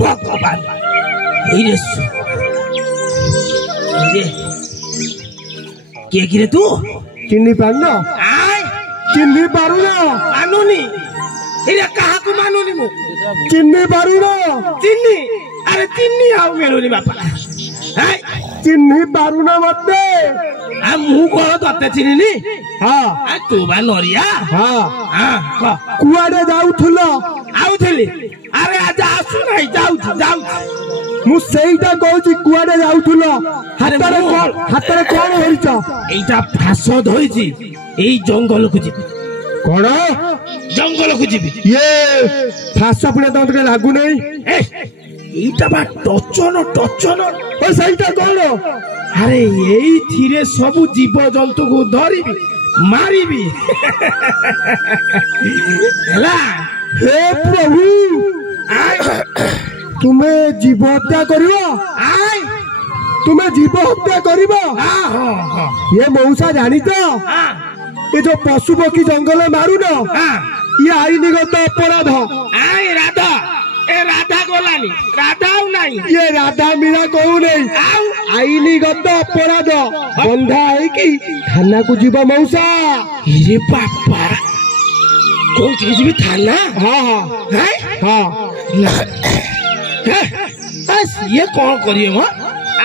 भगवान किए किरे तू चिन्नी पारन चिन्नी पारुन मानुनी कहा मानुनी मु चिन्नी पारुन चिन्नी अरे चिन्नी आउ मिलुनी बापा चिन्नी पारुन मते मु कौन तते चिन्नी हाँ तू बा नरिया हाँ कुआडे जाउथुलो आउथली अरे आज आसु नहीं जाउ जाउ मु सेईटा कहूची कुआडे जाउथुलो हातरे कोन होइछ एटा फास धोइची एई जंगल को जी कोन जंगल को जीबी ये फास पुणे तमके लागु नै एटा बा टचन ओ सेईटा कोन अरे एई थिरे सब जीव जंतु को धरिबी मारिबी हला हे प्रभु तुम्हें जीव हत्या करिवो तुम्हें जीव हत्या करिवो ये मौसा जानी तो ये जो पशु पक्षी जंगल मारू न ये आईनगत अपराध राधा ए राधा गोलानी राधा नहीं ये राधा मीरा कहू नहीं आईनगत अपराध बंधा है कि थाना को जीव मौसा अरे बापा कौन चीज भी थाना हाँ ये कौन करिए मां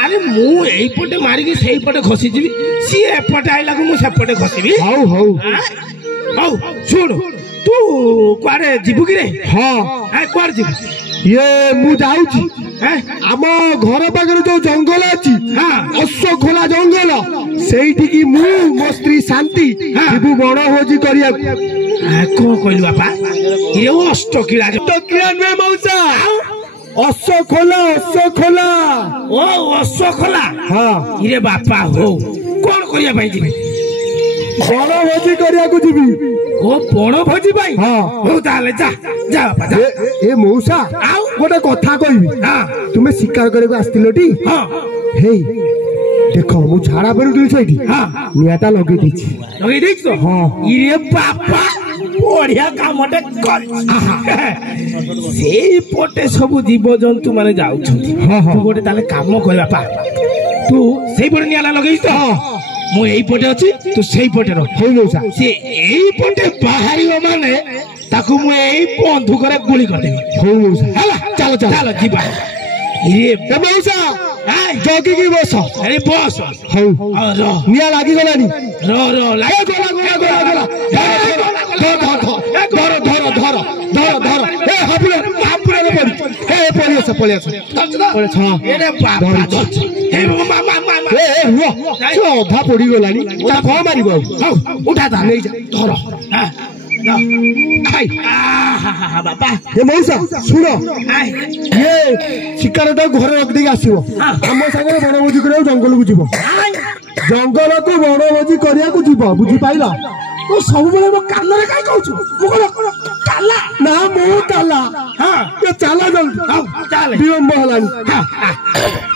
अरे मु एई पटे मारी के सेई पटे खसी जीवी सी एपटे आइला को मु सेपटे खसीबी हौ सुन तू कुआरे जीबू कि रे हां कुआरे जीबू ये मु जाउची आम घर पाखर जो जंगल अछि अश्वखोला जंगल सेठी की मु मो स्त्री शांति जीबू बण होजी करिया को कहलु बापा ये अष्टकिला में मौसा अश्वखोला ओ अश्वखोला हाँ इरे बापा हो कौन करिया भाई जी बण भोजी करिया को जीबी ओ बण भोजी भाई हाँ हो ताले जा जा बापा जा ए मौसा आउ गोटे कथा कहबी हां तुमे शिकार करे को आस्तिलोटी हां हे देखो मु झाड़ा परुदुली छैठी हां नियाटा लगे दीची तो हां इरे बापा बढ़िया कामटे कर सेई पटे सब जीव जंतु माने जाउछथि तू गोटे ताले काम कर बापा तू सेई पटे नियाला लगेई तो मु एई पटे अछि तू सेई पटे रह हो मौसा से एई पटे बाहरियो माने ताकू मु एई बंदूक रे गुली कर देबी हो मौसा हला चलो चलो जीवा ए मौसा जोगी की बस अरे बस हो रो निया लागी गलानी रो लागे गोला धर ए हापुले रे पड़ी ए पड़ी एरे बाबा ए मामा ए रुओ से अधा पड़ी गलानी ता को मारिबो हौ उठा ता नै जा धर हां हाय बाबा ए मौसा सुनो ये शिकारटा घर रख देई आसीबो हम संगे बनभोजी करिया जंगल को जीवो जंगल को बनभोजी करिया को जीवो बुझी पाइला तो सब बेले मो कान रे काई कहू मो कोन काला ना मो काला हां ये चाला जल्दी हां चाले विलंब हलानी